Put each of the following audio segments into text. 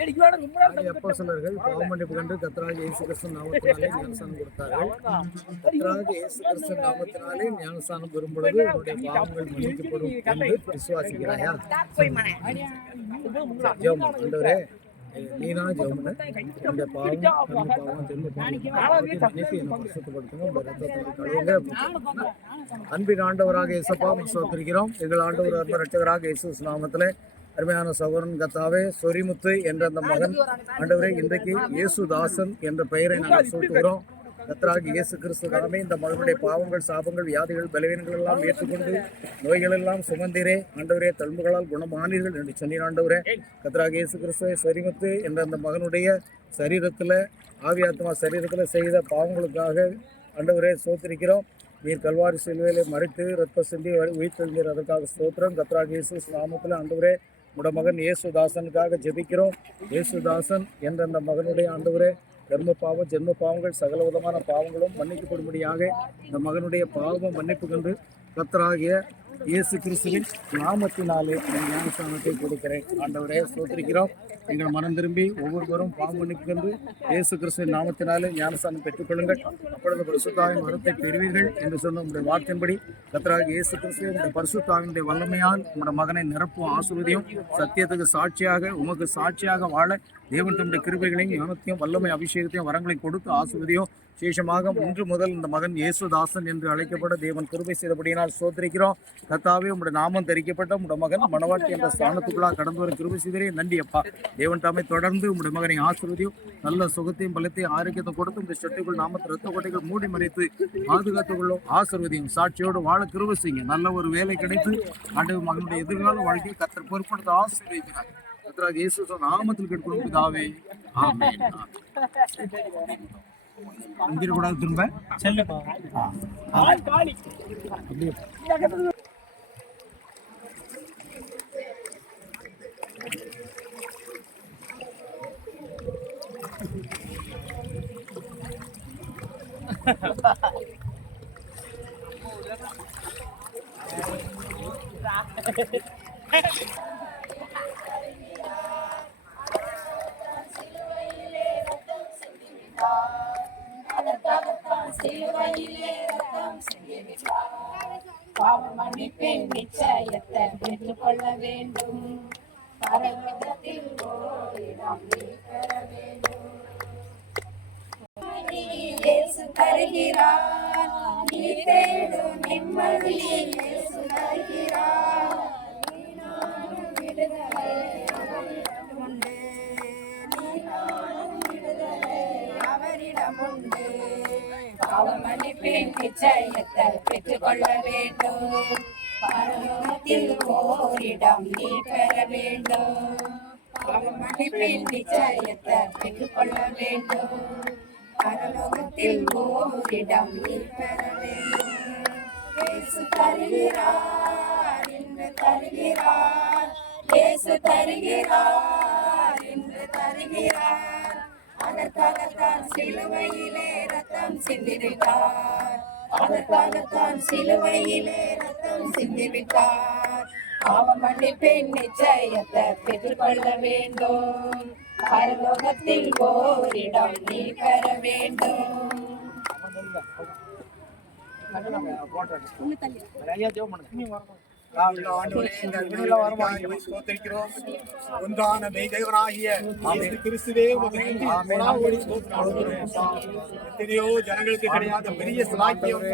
அப்போஸ்தலர்கள் பாவமன்னிப்பு கண்டு கர்த்தராகிய இயேசு கிறிஸ்து நாமத்தினாலே ஞானஸ்நானம் கொடுத்தார்கள். கர்த்தராகிய இயேசு கிறிஸ்து நாமத்தினாலே ஞானஸ்நானம் பெறும்பொழுது உன்னுடைய பாவங்கள் மன்னிக்கப்படும் என்று விசுவாசிக்கிறாயா? ஜெபம். ஆண்டவரே, நீனா ஜெபம் இந்த பாவம் அன்பின் ஆண்டவராக இயேசப்பா சோத்திருக்கிறோம். எங்கள் ஆண்டவர் அன்பு இரட்சகராக இயேசு நாமத்திலே அருமையான சகோதரன் கர்த்தாவே, சொரிமுத்து என்ற அந்த மகன் ஆண்டவரே இன்றைக்கு இயேசுதாசன் என்ற பெயரை நாங்கள் சூட்டுகிறோம். கர்த்தராகிய இயேசு கிறிஸ்து தாமே இந்த மகனுடைய பாவங்கள், சாபங்கள், வியாதிகள், பலவீனங்கள் எல்லாம் ஏற்றுக்கொண்டு நோய்கள் எல்லாம் சுமந்தீரே ஆண்டவரே, தழும்புகளால் குணமானீர்கள் என்று சொன்னீர் ஆண்டவரே. கர்த்தராகிய இயேசு கிறிஸ்துவை சொரிமுத்து என்ற அந்த மகனுடைய சரீரத்தில், ஆவியாத்மா சரீரத்தில் செய்த பாவங்களுக்காக ஆண்டவரே சோத்திருக்கிறோம். நீர் கல்வாரி சிலுவையிலே மறைத்து ரத்த சிந்தி உயிர்த்தெழுந்தீர், அதற்காக ஸ்தோத்திரம். கர்த்தராகிய இயேசு நாமத்தில் ஆண்டவரே உடைய மகன் இயேசுதாசனுக்காக ஜெபிக்கிறோம். இயேசுதாசன் என்ற அந்த மகனுடைய ஆண்டவரே கர்ம பாவம், ஜென்ம பாவங்கள், சகல விதமான பாவங்களும் மன்னிக்கப்படும்படியாக இந்த மகனுடைய பாவம் மன்னிப்பு கண்டு கர்த்தராகிய இயேசு கிறிஸ்துவின் நாமத்தினாலே ஞானஸ்நானத்தை கொடுக்கிறேன். ஆண்டவரே சோத்திரிக்கிறோம். எங்கள் மனம் திரும்பி ஒவ்வொருவரும் பாவம் மன்னிப்பு கண்டு இயேசு கிறிஸ்துவின் நாமத்தினாலே ஞானஸ்நானம் பெற்றுக்கொள்ளுங்கள். அப்பொழுது பரிசுத்தாவின் வரத்தை பெறுவீர்கள் என்று சொன்ன உங்களுடைய வார்த்தையின்படி கர்த்தராகிய இயேசு கிறிஸ்துவின் இந்த பரிசுத்தாவினுடைய வல்லமையால் உங்களுடைய மகனை நிரப்பும் ஆசீர்வதியும், சத்தியத்துக்கு சாட்சியாக உமக்கு சாட்சியாக வாழ தேவன் தம்முடைய கிருபைகளையும் ஞானத்தையும் வல்லமை அபிஷேகத்தையும் வரங்களை கொடுத்து ஆசீர்வதியும். விசேஷமாக இன்று முதல் இந்த மகன் இயேசுதாசன் என்று அழைக்கப்பட தேவன் கிருபை செய்தபடியினால் சோத்திரிக்கிறோம். கர்த்தாவே, உங்களுடைய நாமம் தரிக்கப்பட்ட உங்களுடைய மகன் மனவாட்டி என்ற ஸ்தானத்துக்குள்ளாக கடந்து வரும் கிருபை செய்தரே நன்றி அப்பா. தேவன் தாமே தொடர்ந்து உங்களுடைய மகனை ஆசீர்வதியும், நல்ல சுகத்தையும் பலத்தையும் ஆரோக்கியத்தை கொடுத்து இந்த சட்டைக்குள் நாமத்து ரத்த கோட்டைகள் மூடி மறைத்து பாதுகாத்துக்கொள்ளும் ஆசீர்வதியும். சாட்சியோடு வாழ கிருபை செய்யுங்க. நல்ல ஒரு வேலை கிடைத்து ஆண்டவர் மகனுடைய எதிர்கால வாழ்க்கையை கர்த்தர் பொறுப்படுத்த ஆசீர்வதிக்கிறார். கர்த்தராகிய இயேசு நாமத்தில் கேட்கிறோம் பிதாவே, ஆமென். கூடாது திரும்ப பாவம் மன்னிப்பின் நிச்சயத்தை பெற்றுக்கொள்ள வேண்டும். பரலோகத்தில் ஓரிடம் பெற வேண்டும். இயேசு தருகிறார், நீ தேடும் நிம்மதி இயேசு தருகிறார். நீனானும் விடுதலை அவரிடம் உண்டு, நீனானும் விடுதலை அவரிடம் உண்டு. பாவம் மன்னிப்பின் நிச்சயத்தை பெற்றுக்கொள்ள வேண்டும். பரலோகத்தில் ஓரிடம் நீ பெற வேண்டும். பாவம் மன்னிப்பின் நிச்சயத்தை பெற்றுக்கொள்ள வேண்டும். பரலோகத்தில் ஓரிடம் நீ பெற வேண்டும். இயேசு தருகிறார், இன்று தருகிறார். இயேசு தருகிறார், இன்று தருகிறார். அதற்காகத்தான் சிலுவையிலே ரத்தம் சிந்திவிட்டார். அதற்காகத்தான் சிலுவையிலே ரத்தம் சிந்திவிட்டார். பாவம் மன்னிப்பின் நிச்சயத்தை பெற்றுக்கொள்ள வேண்டும். பரலோகத்தில் ஓரிடம் நீ பெற வேண்டும். ஒன்றான மெய்தேவனாகிய கிறிஸ்துவே எத்தனையோ ஜனங்களுக்கு கிடையாத பெரிய சிலாக்கியம்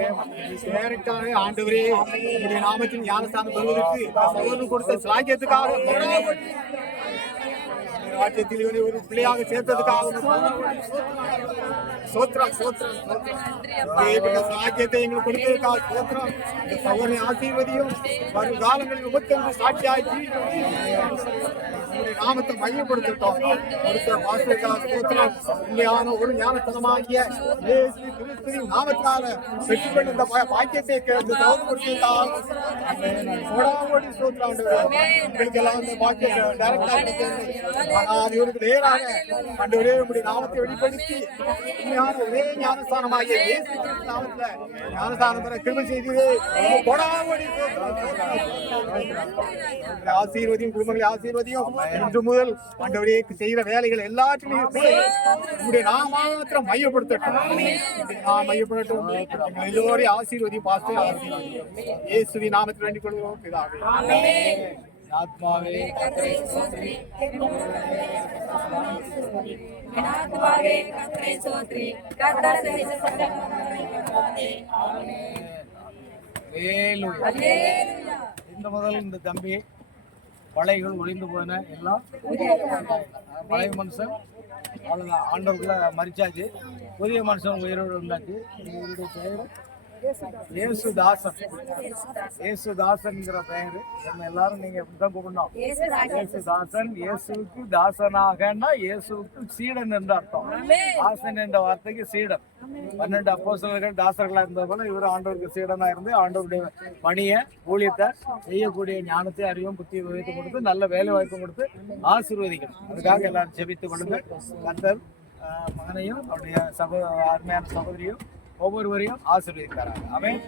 ஆண்டவரே, உங்களுடைய நாமத்தின் ஞானஸ்தானம் பெறுவதற்கு சகோதரன் கொடுத்த சிலாக்கியத்துக்காக ராஜ்யத்தில் ஒரு பிள்ளையாக சேர்த்ததுக்காக சோத்ரம் சாக்கியத்தை எங்களுக்கு கொடுத்ததுக்காக சோத்ரம். இந்த சகோதரனை ஆசீர்வதியும், வரும் காலங்களில் உபத்தென்று சாட்சியாக்கி நாமத்தை மையப்படுத்திட்டோம். உண்மையான ஒரு ஞானத்தனமாகிய கிறிஸ்துவின் நாமத்தினால பெற்றுக்கொண்ட இந்த பாக்கியத்தை எங்களுக்கெல்லாம் இந்த பாக்கியத்தை டைரக்டா இவருக்கு நேராக ஆண்டவரே உம்முடைய நாமத்தை வெளிப்படுத்தி உண்மையான ஒரே ஞானஸ்தானமாகிய இயேசு கிறிஸ்து நாமத்துல ஞானஸ்தானம் பெற கிருபை செய்தீரே. கொடாவடி ஆசீர்வதியும், குடும்பங்களை ஆசீர்வதியும். இன்று முதல் ஆண்டவரே செய்கிற வேலைகள் எல்லாற்றிலையும் கூட உங்களுடைய நாம் மாத்திரம் மையப்படுத்தட்டும். நாம் மையப்படட்டும். எல்லோரையும் ஆசீர்வதியும், பாஸ்டர் ஆசீர்வதியும். இயேசுவின் நாமத்தில் வேண்டிக் கொள்கிறோம் பிதாவே. ஆத்மாவே கர்த்தரை ஸ்தோத்திரி. என் ஆத்துமாவே கர்த்தரை ஸ்தோத்திரி. கர்த்தர் செய்த சகலமும் ஆமென். ஹல்லேலூயா. இந்த முதல் இந்த தம்பி பழைகள் ஒளிந்து போன எல்லாம் பழைய மனுஷன் அவ்வளோதான், ஆண்டவருக்குள்ள மறிச்சாச்சு. புதிய மனுஷன் உயிரோடு இருந்தாச்சு. இவருடைய பெயர் இயேசுதாசன். இயேசுதாசன்ங்கிற பெயர் நம்ம எல்லாரும் நீங்க எப்படிதான் கூப்பிடணும்? இயேசுதாசன். இயேசுக்கு தாசனாகனா இயேசுக்கு சீடன் என்று அர்த்தம். தாசன் என்ற வார்த்தைக்கு சீடன். 12 அப்போஸ்தலர்கள் தாசர்களா இருந்தது போல இவர் ஆண்டவருக்கு சீடனா இருந்து ஆண்டவருடைய பணியை ஊழியத்தை செய்யக்கூடிய ஞானத்தை அறிவும் புத்தி விவேகத்தை கொடுத்து நல்ல வேலை வாய்ப்பு கொடுத்து ஆசீர்வதிக்கணும். அதுக்காக எல்லாரும் ஜெபித்துக் கொள்ளுங்க. கர்த்தர் மகனையும் அவருடைய அருமையான சகோதரியும் ஒவ்வொருவரையும் ஆசீர்வதிக்கிறாங்க. ஆமென்.